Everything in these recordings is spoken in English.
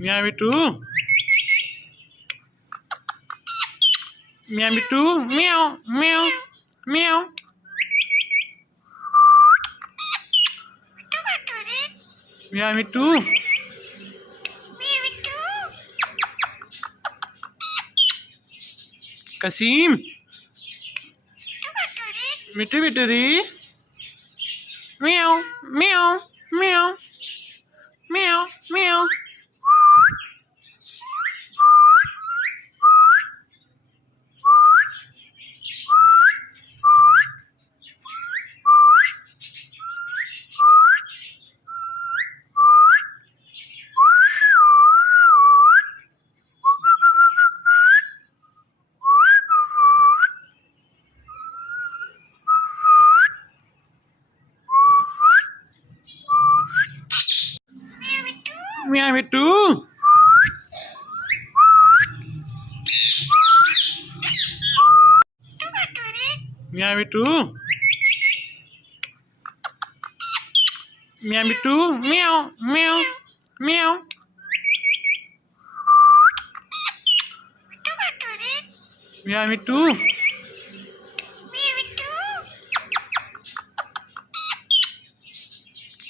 Meow Mittu. Meow Mittu. Meow meow meow. Meow Mittu. Kasim. Mittu Mitturi. Meow meow meow meow meow. Meow Mittu. Meow Mittu. Meow Mittu. Meow meow meow. Meow Mittu.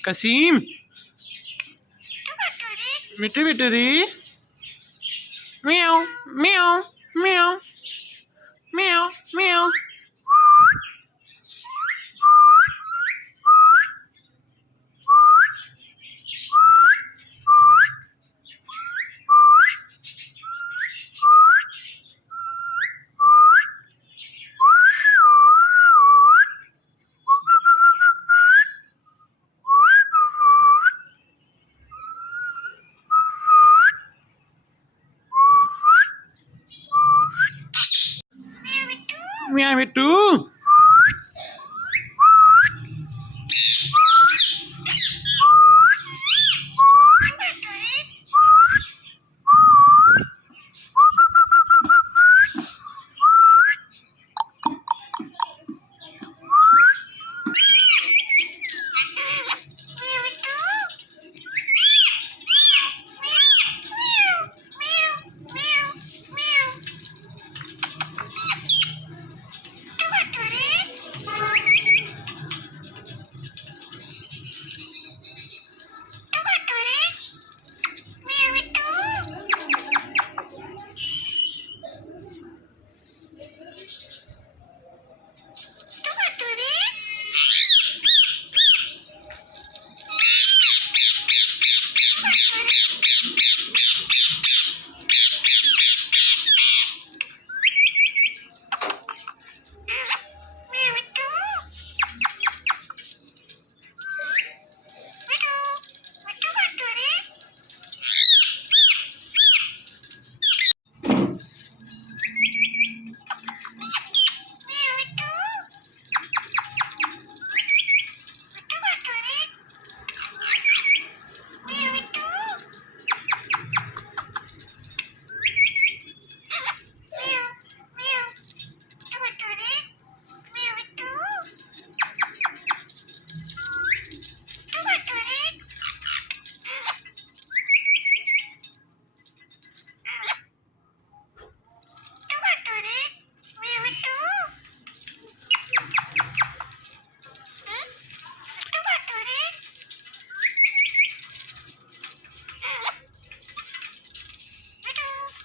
Kasim. Mittu Mitturi. Meow meow meow meow meow. Meow Mittu.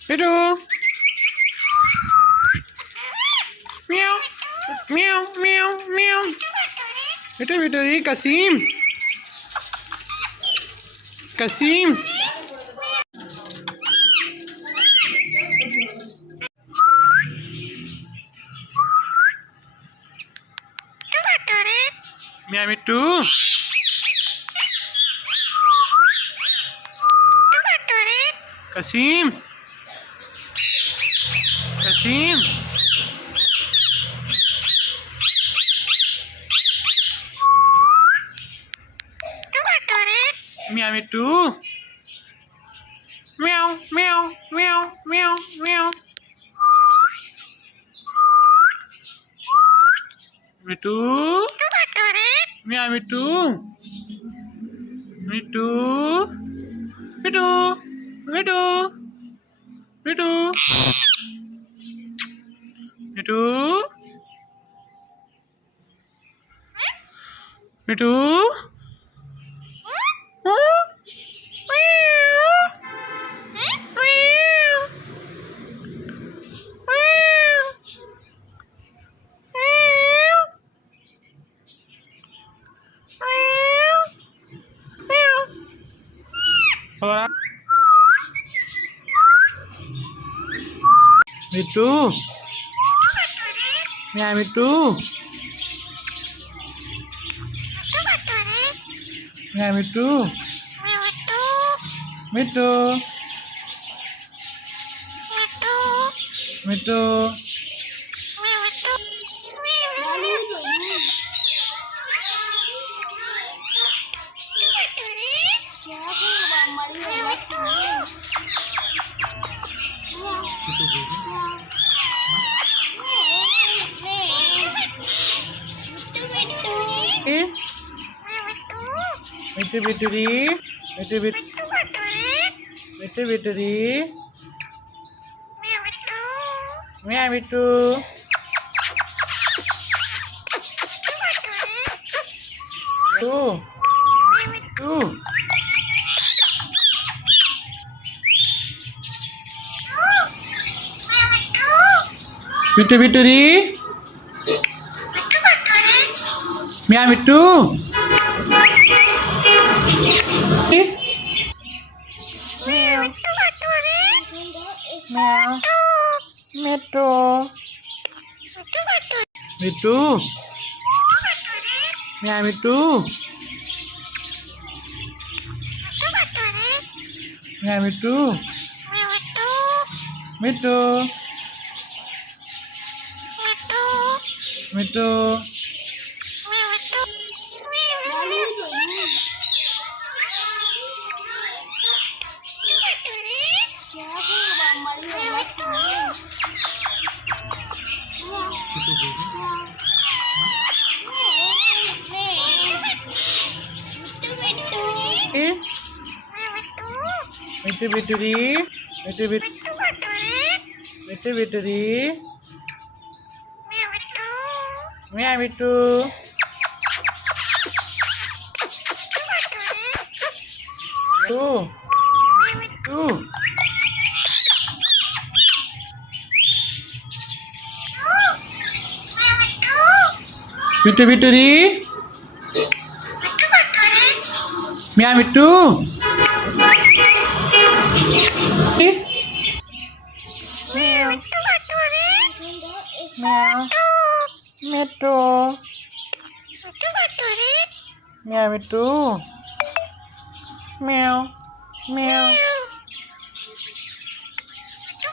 Mittu. Meow meow meow meow. Mittu Mitturi. Kasim. Kasim. Meow Mittu. Kasim. Kasim. Meow Mittu. Meow meow meow meow meow. Mittu. Meow Mittu. Mittu. Mittu. Mittu. Mittu. Mittu. Mittu. Huh? Meow. Meow. Meow. Meow. Meow. Meow. Apa? Mittu. Meow Mittu. Meow Mittu. Mittu. Mittu. Mittu Mittu di. Mittu Mittu. Mittu Mittu di. Meow Mittu. Tuh. Tuh. Mittu Mittu di. Meow Mittu. Meow. Meow. Mittu. Mittu. Meow Mittu. Meow Mittu. Mittu. Mittu. Mittu Mittu di. Mittu Mittu. Mittu Mittu di. Meow Mittu. Tuh. Tuh. Mittu Mittu di. Meow Mittu. Meow. Meow. Mittu. Meow Mittu. Meow. Meow.